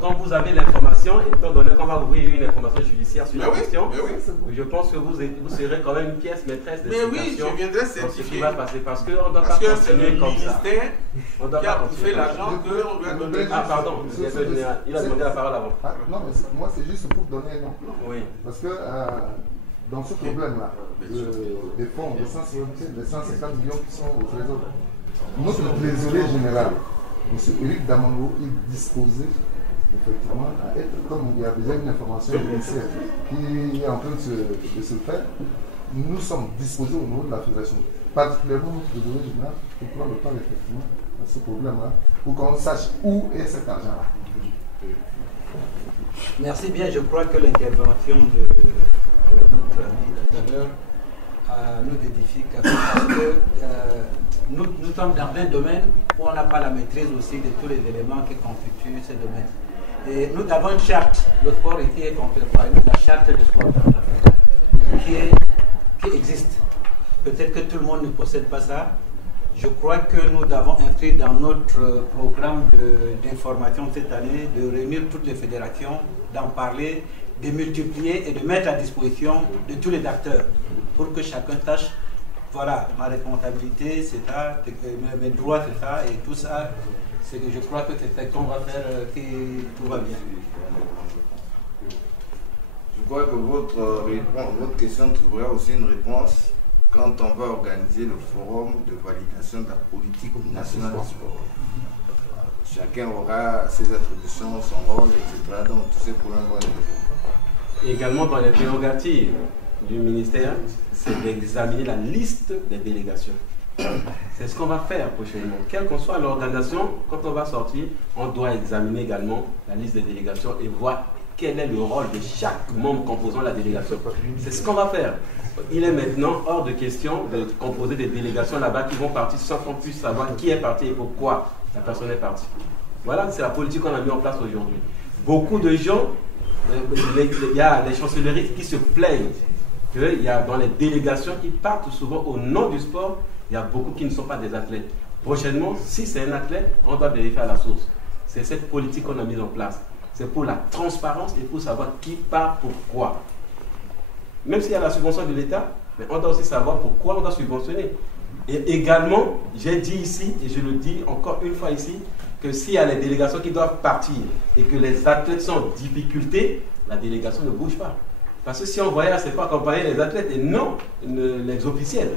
quand vous avez l'information, étant donné qu'on va ouvrir une information judiciaire sur la question, je pense que vous serez quand même une pièce maîtresse de situation. Mais oui, je viendrai certifier. Ce qui va passer, parce qu'on ne doit pas continuer comme ça. On doit pas fait l'argent qu'on doit donner. Ah, pardon, il a demandé la parole avant. Ah, non, mais moi, c'est juste pour donner un nom. Oui. Parce que dans ce problème-là, des fonds de 150 millions qui sont au trésor, notre trésorier général, M. Éric Damango, il disposait effectivement à être, comme il y a déjà une information initiale qui est en train de se faire, nous sommes disposés au niveau de la fédération, particulièrement notre trésorier général, pour prendre le temps effectivement à ce problème-là, pour qu'on sache où est cet argent-là. Merci bien, je crois que l'intervention de notre ami tout à l'heure nous édifie parce que nous sommes dans un domaine où on n'a pas la maîtrise aussi de tous les éléments qui constituent ce domaine. Et nous avons une charte, le sport ici est contemporain, la charte du sport qui existe. Peut-être que tout le monde ne possède pas ça. Je crois que nous avons inscrit dans notre programme d'information cette année de réunir toutes les fédérations, d'en parler, de multiplier et de mettre à disposition de tous les acteurs pour que chacun sache, voilà, ma responsabilité c'est ça, mes droits c'est ça, et tout ça, c'est que je crois que c'est ce qu'on va faire, que tout va bien. Je crois que votre question trouvera aussi une réponse quand on va organiser le forum de validation de la politique nationale du sport. Chacun aura ses attributions, son rôle, etc. Donc tous ces problèmes vont être résolus. Également dans les prérogatives du ministère, c'est d'examiner la liste des délégations. C'est ce qu'on va faire prochainement. Quelle qu'en soit l'organisation, quand on va sortir, on doit examiner également la liste des délégations et voir quel est le rôle de chaque membre composant la délégation. C'est ce qu'on va faire. Il est maintenant hors de question de composer des délégations là-bas qui vont partir sans qu'on puisse savoir qui est parti et pourquoi la personne est partie. Voilà, c'est la politique qu'on a mis en place aujourd'hui. Beaucoup de gens, il y a les chancelleries qui se plaignent qu'il y a dans les délégations qui partent souvent au nom du sport, il y a beaucoup qui ne sont pas des athlètes. Prochainement, si c'est un athlète, on doit vérifier à la source. C'est cette politique qu'on a mise en place. C'est pour la transparence et pour savoir qui part pourquoi. Même s'il y a la subvention de l'État, mais on doit aussi savoir pourquoi on doit subventionner. Et également, j'ai dit ici, et je le dis encore une fois ici, que s'il y a les délégations qui doivent partir et que les athlètes sont en difficulté, la délégation ne bouge pas. Parce que si on voyage, c'est pas accompagner les athlètes et non les officiels.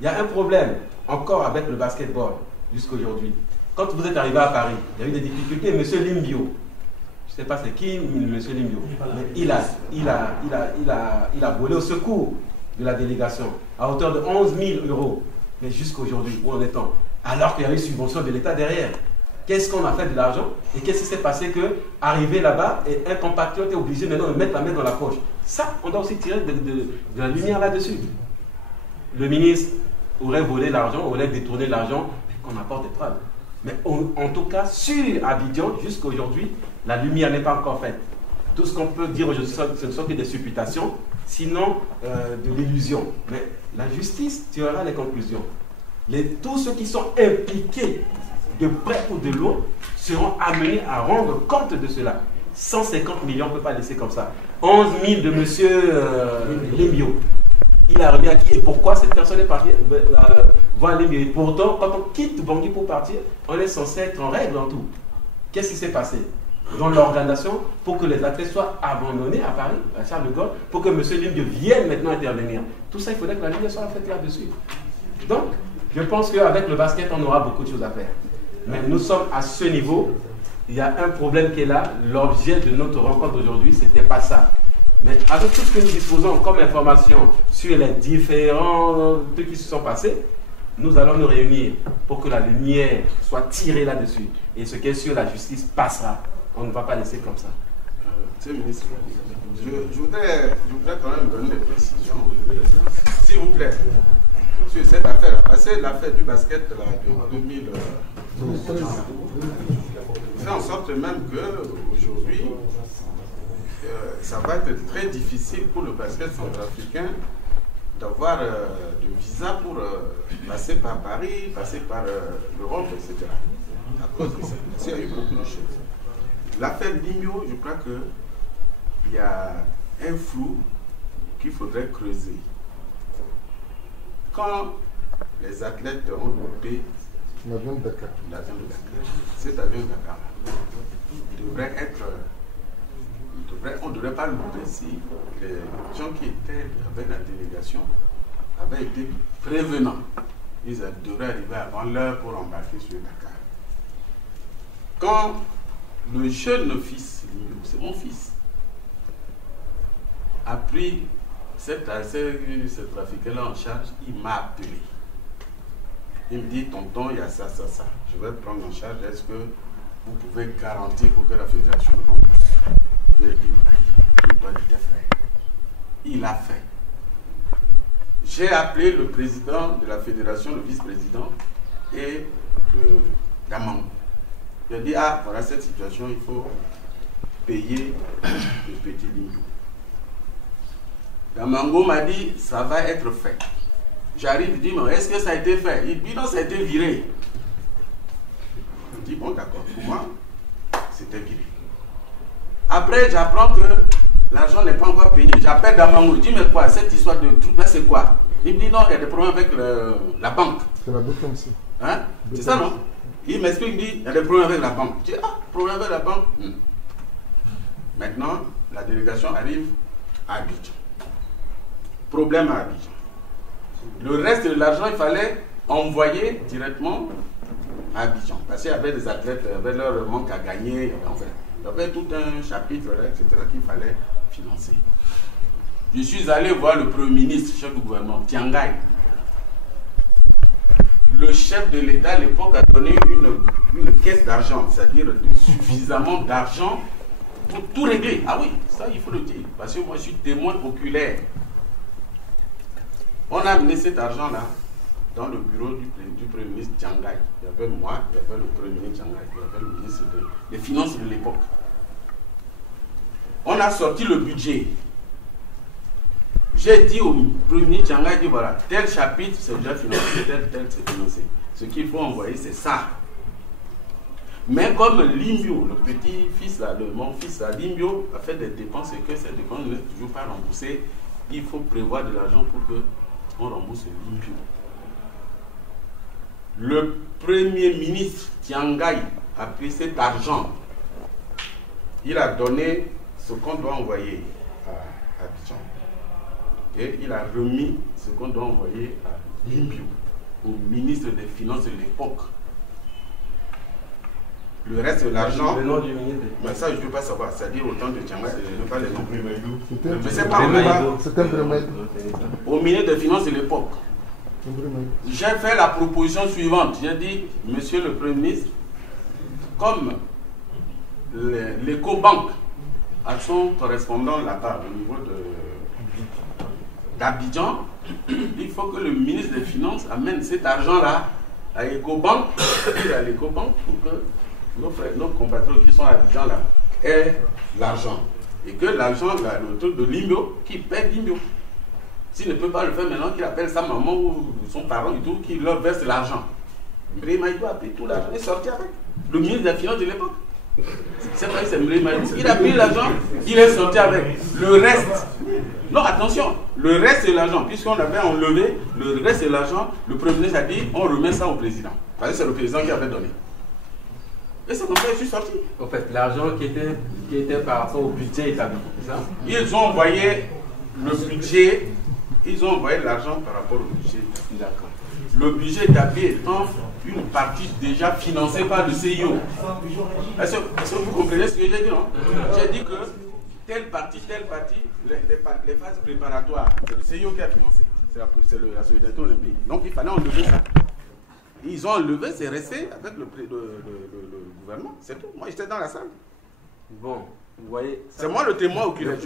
Il y a un problème encore avec le basketball jusqu'à aujourd'hui. Quand vous êtes arrivé à Paris, il y a eu des difficultés. Monsieur Limbio, je ne sais pas c'est qui, monsieur Limbio, mais il a volé au secours de la délégation à hauteur de 11 000 euros. Mais jusqu'à aujourd'hui, où en est-on? Alors qu'il y a eu subvention de l'État derrière. Qu'est-ce qu'on a fait de l'argent? Et qu'est-ce qui s'est passé que, arrivé là-bas, et un compatriote est obligé maintenant de mettre la main dans la poche? Ça, on doit aussi tirer de la lumière là-dessus. Le ministre aurait volé l'argent, aurait détourné l'argent, qu'on apporte des preuves. Mais en tout cas, sur Abidjan, jusqu'à aujourd'hui, la lumière n'est pas encore faite. Tout ce qu'on peut dire aujourd'hui, ce ne sont que des supputations, sinon de l'illusion. Mais la justice tirera les conclusions. Tous ceux qui sont impliqués de près ou de loin seront amenés à rendre compte de cela. 150 millions, on ne peut pas laisser comme ça. 11 000 de M. Limbio. Il a remis à qui? Et pourquoi cette personne est partie voir Limbio? Et pourtant, quand on quitte Bangui pour partir, on est censé être en règle en tout. Qu'est-ce qui s'est passé dans l'organisation pour que les athlètes soient abandonnés à Paris, à Charles de Gaulle, pour que M. Limbio vienne maintenant intervenir? Tout ça, il faudrait que la lumière soit faite là-dessus. Donc, je pense qu'avec le basket, on aura beaucoup de choses à faire. Mais nous sommes à ce niveau. Il y a un problème qui est là. L'objet de notre rencontre aujourd'hui, ce n'était pas ça. Mais avec tout ce que nous disposons comme information sur les différents trucs qui se sont passés, nous allons nous réunir pour que la lumière soit tirée là-dessus. Et ce qui est sur la justice passera. On ne va pas laisser comme ça. Monsieur le ministre, je voudrais quand même donner des précisions. S'il vous plaît. Sur cette affaire-là, parce que l'affaire du basket là, de 2012 fait en sorte même qu'aujourd'hui, ça va être très difficile pour le basket centrafricain d'avoir de visa pour passer par Paris, passer par l'Europe, etc. À cause de ça. Parce qu'il y a eu beaucoup de choses. l'affaire Limbio, je crois qu'il y a un flou qu'il faudrait creuser. Quand les athlètes ont loupé l'avion de Dakar, cet avion de Dakar devrait être... on ne devrait pas louper si les gens qui étaient avec la délégation avaient été prévenants. Ils devraient arriver avant l'heure pour embarquer sur Dakar. Quand le jeune fils, c'est mon fils, a pris ce trafiquant-là en charge, il m'a appelé. Il me dit, tonton, il y a ça, ça, ça. Je vais prendre en charge. Est-ce que vous pouvez garantir pour que la fédération me rembourse? Je lui ai dit, il doit être fait. Il a fait. J'ai appelé le président de la fédération, le vice-président et Damango. Il a dit, ah, voilà cette situation, il faut payer le petit Limbio. Damango m'a dit, ça va être fait. J'arrive, je dis, mais est-ce que ça a été fait? Il dit, non, ça a été viré. Je dis, bon, d'accord, pour moi, c'était viré. Après, j'apprends que l'argent n'est pas encore payé. J'appelle Damango, je dis, mais quoi, cette histoire de truc là, c'est quoi? Il me dit, non, il y a des problèmes avec la banque. C'est la BKMC. Hein? C'est ça, non? Il m'explique, il dit, il y a des problèmes avec la banque. Je dis, ah, problème avec la banque? Maintenant, la délégation arrive à Abidjan. Problème à Abidjan. Le reste de l'argent, il fallait envoyer directement à Abidjan. Parce qu'il y avait des athlètes, il y avait leur manque à gagner. Enfin, il y avait tout un chapitre, etc., qu'il fallait financer. Je suis allé voir le Premier ministre, chef du gouvernement, Tiangai. Le chef de l'État à l'époque a donné une caisse d'argent, c'est-à-dire suffisamment d'argent pour tout régler. Ah oui, ça il faut le dire, parce que moi je suis témoin oculaire. On a amené cet argent-là dans le bureau du Premier ministre Tiangai. Il y avait moi, il y avait le Premier ministre Tiangai, il y avait le ministre des Finances de l'époque. On a sorti le budget. J'ai dit au Premier ministre Tiangai, dit voilà, tel chapitre c'est déjà financé, tel c'est financé. Ce qu'il faut envoyer, c'est ça. Mais comme Limbio, le petit-fils, mon fils, Limbio, a fait des dépenses et que ces dépenses ne sont toujours pas remboursées, il faut prévoir de l'argent pour qu'on rembourse Limbio. Le Premier ministre Tiangai a pris cet argent. Il a donné ce qu'on doit envoyer à Abidjan. Et il a remis ce qu'on doit envoyer à Limbio, au ministre des Finances de l'époque. Le reste de l'argent, mais ça je ne peux pas savoir, c'est-à-dire autant de Tiangai, je ne veux pas les noms. Mais c'est pas au ministre des Finances de l'époque. J'ai fait la proposition suivante. J'ai dit, monsieur le Premier ministre, comme l'Ecobank a son correspondant là-bas au niveau d'Abidjan, il faut que le ministre des Finances amène cet argent-là à l'Ecobank pour que nos compatriotes qui sont à Abidjan là aient l'argent. Et que l'argent, le truc de Limbio, qui paie Limbio. S'il ne peut pas le faire maintenant, qu'il appelle sa maman ou son parent et tout, qu'il leur verse l'argent. Mbremaïdou a pris tout l'argent et est sorti avec. Le ministre des Finances de l'époque. C'est vrai, c'est Mbremaïdou. Il a pris l'argent, il est sorti avec. Le reste, non, attention, le reste de l'argent, puisqu'on avait enlevé le reste de l'argent, le Premier ministre a dit on remet ça au président. Parce que c'est le président qui avait donné. Et c'est comme ça que je suis sorti. En fait, l'argent qui était par rapport au budget établi, c'est ça? Ils ont envoyé le budget. Ils ont envoyé l'argent par rapport au budget. D'accord. Le budget établi étant une partie déjà financée par le CIO. Est-ce que vous comprenez ce que j'ai dit, non? J'ai dit que telle partie, les phases préparatoires, c'est le CIO qui a financé. C'est la solidarité olympique. Donc il fallait enlever ça. Ils ont enlevé, c'est resté avec le gouvernement. C'est tout. Moi j'étais dans la salle. Bon. Vous voyez, c'est moi le témoin oculaire.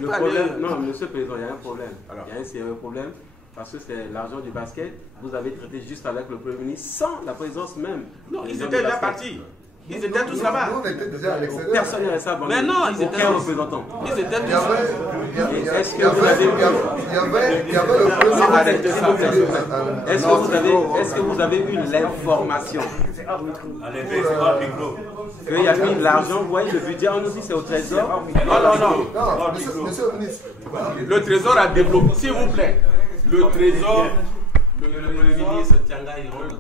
Non, monsieur le président, il y a un problème. Alors, il y a un sérieux problème parce que c'est l'argent du basket. Vous avez traité juste avec le Premier ministre sans la présence même. Non, ils étaient déjà partis. Ils étaient tous là-bas. Nous, on était déjà à l'extérieur. Personne n'est resté à Bangui. Mais non, ils étaient Aucun représentant. Ils étaient Il y tous. avait, Est-ce que vous avez vu le premier. Arrêtez ça. Est-ce que vous avez eu l'information qu'il y a mis l'argent, vous voyez le budget, on nous dit c'est au trésor. Non, monsieur le ministre. Le trésor a débloqué, s'il vous plaît. Le trésor. Le Premier ministre Tianga Iron